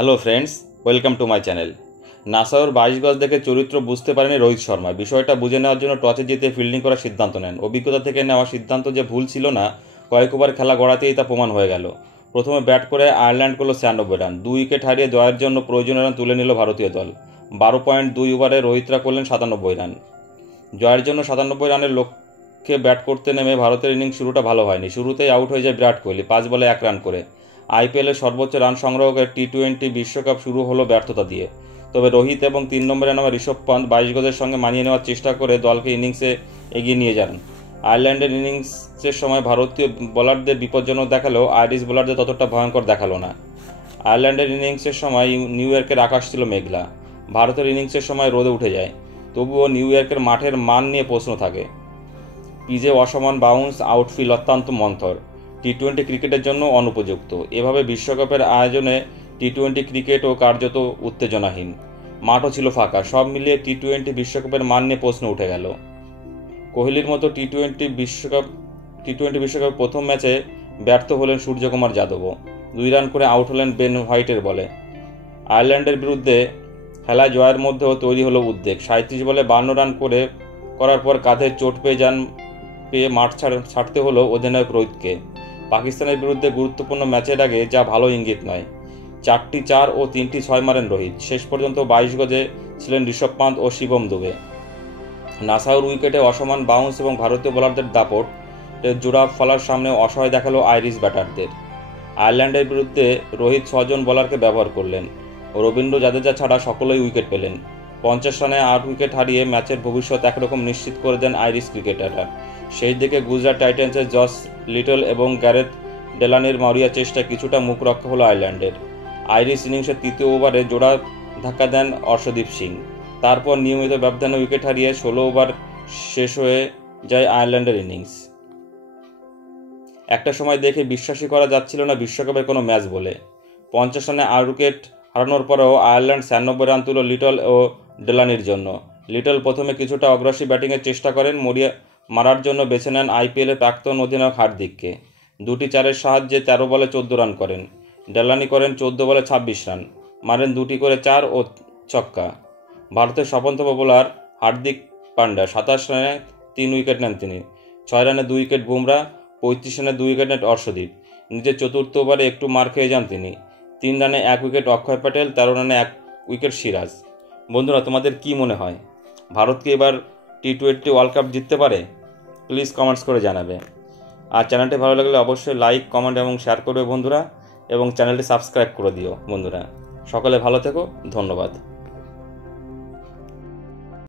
Hello friends, welcome to my channel. নাসাউর 22 গজ দেখে চরিত্র বুঝতে পারেনি রোহিত শর্মা। বিষয়টা বুঝে নেওয়ার জন্য টসে জিতে ফিল্ডিং করার সিদ্ধান্ত নেন। অভিজ্ঞতা থেকে নেওয়া সিদ্ধান্ত যে ভুল ছিল না, কয়েক ওভার খেলা গড়াতেই তা প্রমাণ হয়ে গেল। প্রথমে ব্যাট করে আয়ারল্যান্ড করল 96 রান, 2 উইকেট হারিয়ে জয়ের জন্য প্রয়োজনীয় রান তুলে নিল ভারতীয় দল। 12.2 ওভারে রোহিতরা করলেন 97 রান। জয়ের জন্য 97 রানের লক্ষ্যে ব্যাট করতে নেমে ভারতের ইনিংস শুরুটা ভালো হয়নি। শুরুতেই আউট হয়ে যায় বিরাট কোহলি 5 বলে 1 রান করে। আইপিএলের সর্বোচ্চ রান সংগ্রহকের টি-20 বিশ্বকাপ শুরু হলো ব্যর্থতা দিয়ে। তবে রোহিত এবং 3 নম্বরে নামা ঋষভ পান্ত 22 গজের সঙ্গে মানিয়ে নেওয়ার চেষ্টা করে দলকে ইনিংসে এগিয়ে নিয়ে যান। আয়ারল্যান্ডের ইনিংসের সময় ভারতীয় বোলারদের বিপজ্জনক দেখালেও আইরিশ বোলারদের ততটা ভয়ঙ্কর দেখালো না। আয়ারল্যান্ডের ইনিংসের সময় নিউ ইয়র্কের আকাশ ছিল মেঘলা, ভারতের ইনিংসের সময় রোদে উঠে যায়। তবুও নিউ ইয়র্কের মাঠের মান নিয়ে প্রশ্ন থাকে। পিচে অসমান বাউন্স, আউটফিল্ড অত্যন্ত মন্থর, টি-20 ক্রিকেটের জন্য অনুপযুক্ত। এভাবে বিশ্বকাপের আয়োজনে টি-20 ক্রিকেটও কার্যত উত্তেজনাহীন। মাঠও ছিল ফাঁকা। সব মিলিয়ে টি-20 বিশ্বকাপের মান নিয়ে প্রশ্ন উঠে গেল। কোহলির মতো টি-20 বিশ্বকাপের প্রথম ম্যাচে ব্যর্থ হলেন সূর্যকুমার যাদবও। 2 রান করে আউট হলেন বেন হোয়াইটের বলে। আয়ারল্যান্ডের বিরুদ্ধে খেলায় জয়ের মধ্যেও তৈরি হলো উদ্বেগ। 37 বলে 52 রান করার পর কাঁধে চোট পেয়ে মাঠ ছাড়তে হলো অধিনায়ক রোহিতকে। পাকিস্তানের বিরুদ্ধে গুরুত্বপূর্ণ ম্যাচের আগে যা ভালো ইঙ্গিত নয়। 4টি 4 ও 3টি 6 মারেন রোহিত। শেষ পর্যন্ত 22 গজে ছিলেন ঋষভ পান্ত ও শিবম দুবে। নাসাউর উইকেটে অসমান বাউন্স এবং ভারতীয় বোলারদের দাপট জোড়া ফলার সামনে অসহায় দেখালো আইরিশ ব্যাটারদের। আয়ারল্যান্ডের বিরুদ্ধে রোহিত 6 জন বোলারকে ব্যবহার করলেন। রবীন্দ্র জাদেজা ছাড়া সকলেই উইকেট পেলেন। 50 রানে 8 উইকেট হারিয়ে ম্যাচের ভবিষ্যৎ একরকম নিশ্চিত করে দেন আইরিশ ক্রিকেটাররা। সেই দিকে গুজরাট টাইটান্সের জস লিটল এবং গ্যারেথ ডেলানির মারিয়া চেষ্টা কিছুটা মুখ রক্ষা হলো আয়ারল্যান্ডের। আইরিশ ইনিংসের 3য় ওভারে জোড়া ধাক্কা দেন অর্শদীপ সিং। তারপর নিয়মিত ব্যবধানে উইকেট হারিয়ে 16 ওভার শেষ হয়ে যায় আয়ারল্যান্ডের ইনিংস। একটা সময় দেখে বিশ্বাসই করা যাচ্ছিল না বিশ্বকাপের কোনো ম্যাচ বলে। 50 রানে 8 উইকেট হারানোর পরেও আয়ারল্যান্ড 96 রান তুলো লিটল ও ডেলানির জন্য। লিটল প্রথমে কিছুটা অগ্রাসী ব্যাটিংয়ের চেষ্টা করেন, মারার জন্য বেছে নেন আইপিএলের প্রাক্তন অধিনায়ক হার্দিককে। 2টি 4-এর সাহায্যে 13 বলে 14 রান করেন। ডেলানি করেন 14 বলে 26 রান, মারেন 2টি করে 4 ও ছক্কা। ভারতের স্বপনতম বোলার হার্দিক পান্ড্যা 27 রানে 3 উইকেট নেন তিনি। 6 রানে 2 উইকেট বুমরা, 35 রানে 2 উইকেট নেন অর্শদীপ। নিজের 4র্থ ওভারে একটু মার খেয়ে যান তিনি। 3 রানে 1 উইকেট অক্ষয় প্যাটেল, 13 রানে 1 উইকেট সিরাজ। বন্ধুরা, তোমাদের কি মনে হয়, ভারত কি এবার টি-20 ওয়ার্ল্ড কাপ জিততে পারে? প্লিজ কমেন্টস করে জানাবে। আর চ্যানেলটি ভালো লাগলে অবশ্যই লাইক, কমেন্ট এবং শেয়ার করবে বন্ধুরা, এবং চ্যানেলটি সাবস্ক্রাইব করে দিও বন্ধুরা। সকলে ভালো থেকো, ধন্যবাদ।